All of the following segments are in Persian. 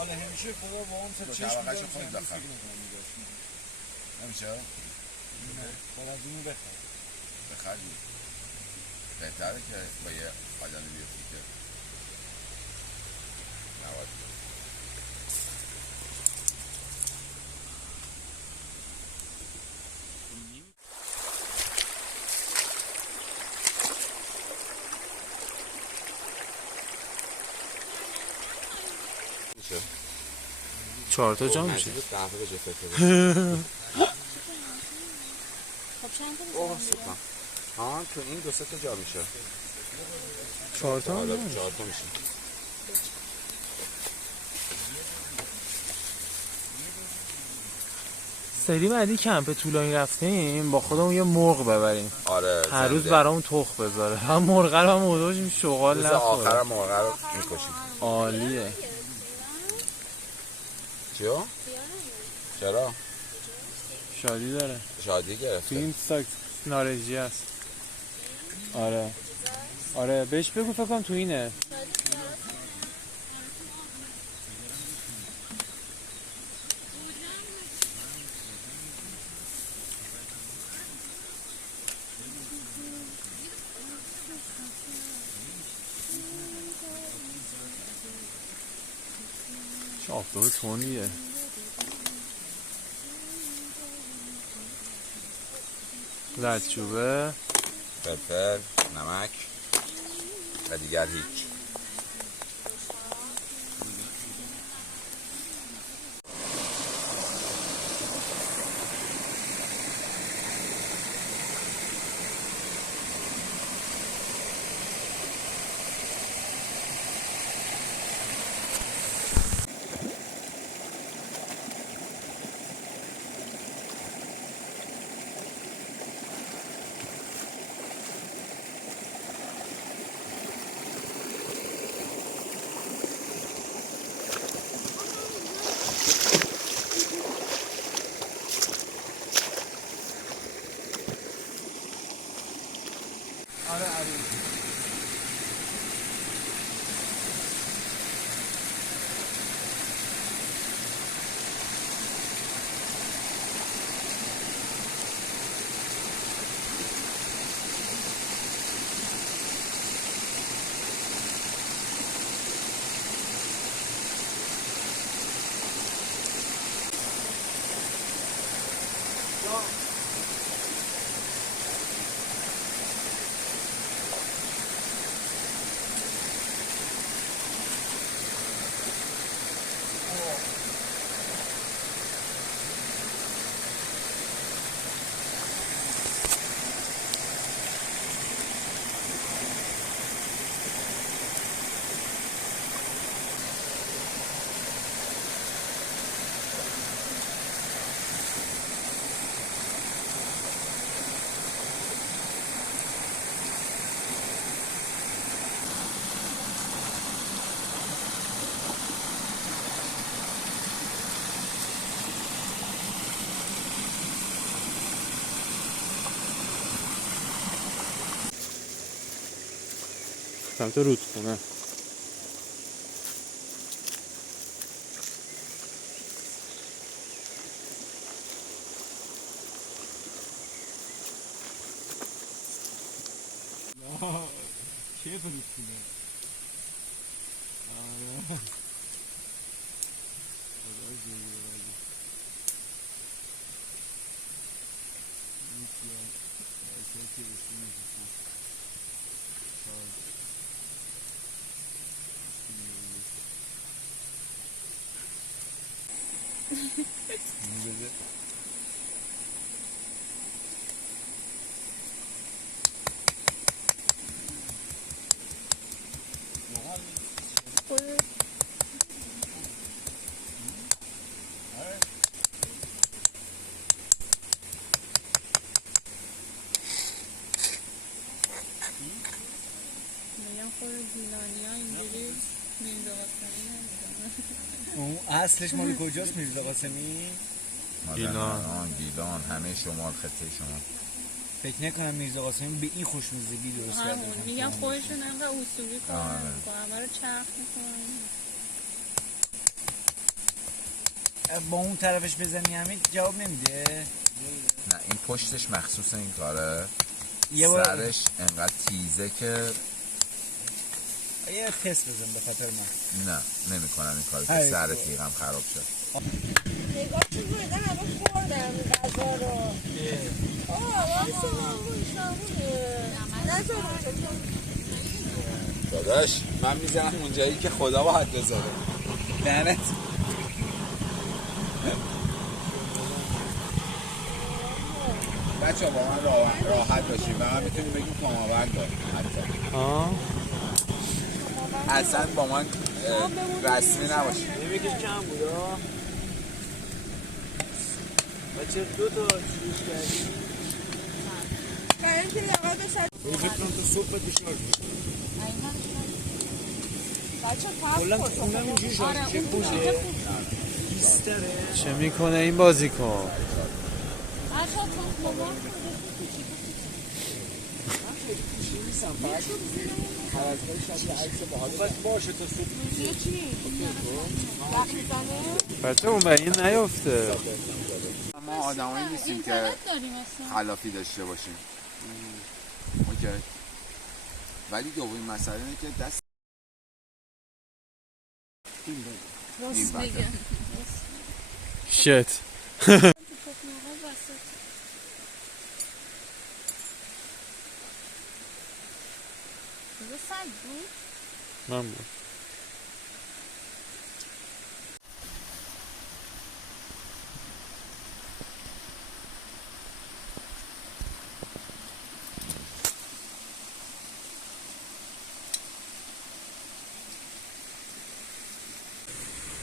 حالا همیشه خدا با اون سه چشم طبقه‌شو خود بخر. نمیشه؟ نه باید از اینو بخر. بخری بهتره که با یه آدمی بیفتی که نباید میشه 4 تا جا میشه. قهوه به جا فکر خب چند تا اوه سپا ها تو این 2 تا جا میشه 4 تا حالا هم 4 تا میشه سری بعدی کمپ طولانی رفتیم با خودمون یه مرغ ببریم. آره هر روز برامون تخم بذاره. هم مرغ رو هم مدوشیم شغال روز نخوره. آخرم مرغ رو میکشیم. عالیه. چیو؟ چرا؟ شادی داره. شادی تو گرفته این ساک نارنجی هست. آره آره بهش بگو فکر کنم تو اینه. چه آفتاب تونیه. زردچوبه فلفل نمک و دیگر هیچ. آره علی سمت رودخونه. کیف رودخونه. آره خدا جوری ولی نیستی هم ایسا که بستی نشستم شاید بده میگم خود گیلانی ها اینجوری میرزا قاسمی نمیدونم. اون اصلش مال کجاست میرزا قاسمی؟ گیلان همه شمال خطه شمال. فکر نکنم میرزا قاسمی به این خوشمزگی درست کرده. همون میگم خودشون انقدر اصولی کار نمیکنن همه رو چرخ میکنن. با اون طرفش بزنی همین جواب نمیده. نه این پشتش مخصوص این کاره، یه بار سرش انقدر تیزه که یه تست بزن به خاطر من. نه نمی‌کنم این کارو که ای سر بابا. تیغم خراب شد. نگاه چون بوده همه خوردم این غذا رو. واسه داداش من میزنم اونجایی که خدا باید بذاره. دهنت بچه با من راحت باشیم و من میتونیم بگیم کماوند داریم حتی اصلا با من رسمی نباشیم. نمیگه کم بودا بچه 2 تا جوش کردی برای اینکه لغت بشه بکنم تو صبح بشار بچه پاس کن اونم اینجوری شد چه بوده بیستره. چه میکنه این بازیکن؟ بس باشه تا صبح بچه اون به این نیفته. ما آدمایی نیستیم که خلافی داشته باشیم. اوکی. ولی دومین مسئله اینه که دست راست میگه. شت من بود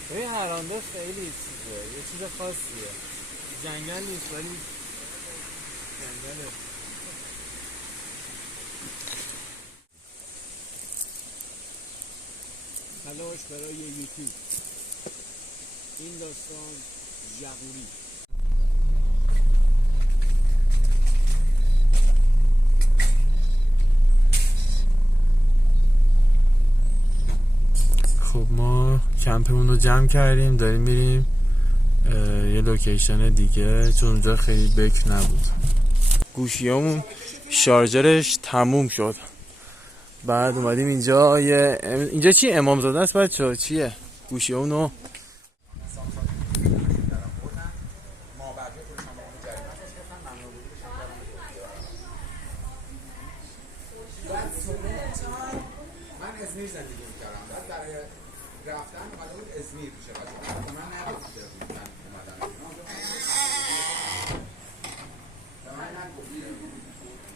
این هرانده خیلی چیزه، یه چیز خاصیه. جنگل نیست ولی جنگله. تلاش برای یوتیوب این داستان ژغوری. خب ما کمپمون رو جمع کردیم داریم میریم یه لوکیشن دیگه چون اونجا خیلی بکر نبود. گوشیامون شارژرش تموم شد. بعد اومدیم اینجا اینجا چی امامزاده است بچه چیه گوشیامونو من ازمیر زندگی میکردم بعد برای رفتن اومده بود ازمیر میشه و من نگفته بود من اومدم به من نگفته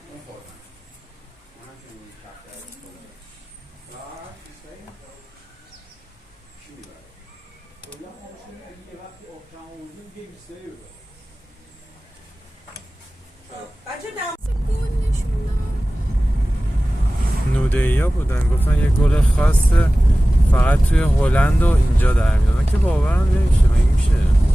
اون خوردم منم که اون تخته بعد چی میبره کلا ماشین اگه یه وقتی آبکم آوردیم یه بیستایی ببره بچه دم نوده‌ای ها بودن گفتن یه گل خاصه فقط توی هلند و اینجا در میاد. من که باورم نمیشه. مگه میشه؟